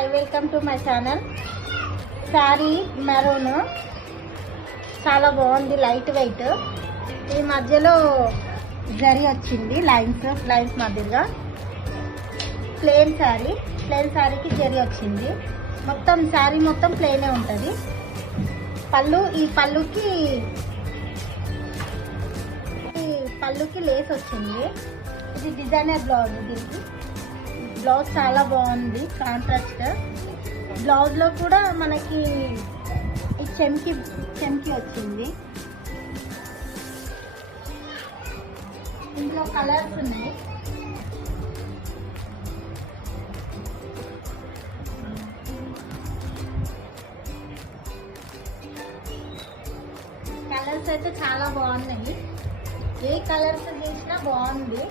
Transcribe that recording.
Hi, welcome to my channel. Sari maroon చాలా బాగుంది, light weight. ఈ మధ్యలో జరీ వచ్చింది, లైన్స్ మధ్యగా. ప్లెయిన్ శారీకి జరీ వచ్చింది. మొత్తం శారీ మొత్తం ప్లెయినే ఉంటుంది. ఈ పళ్ళుకి లేస్ వచ్చింది. ఇది డిజైనర్ బ్లౌజ్. దీనికి బ్లౌజ్ చాలా బాగుంది, కాంట్రాస్ట్. బ్లౌజ్ లో కూడా మనకి ఈ చెమ్కి వచ్చింది. ఇందులో కలర్స్ ఉన్నాయి. కలర్స్ అయితే చాలా బాగున్నాయి. ఏ కలర్స్ తీసినా బాగుంది.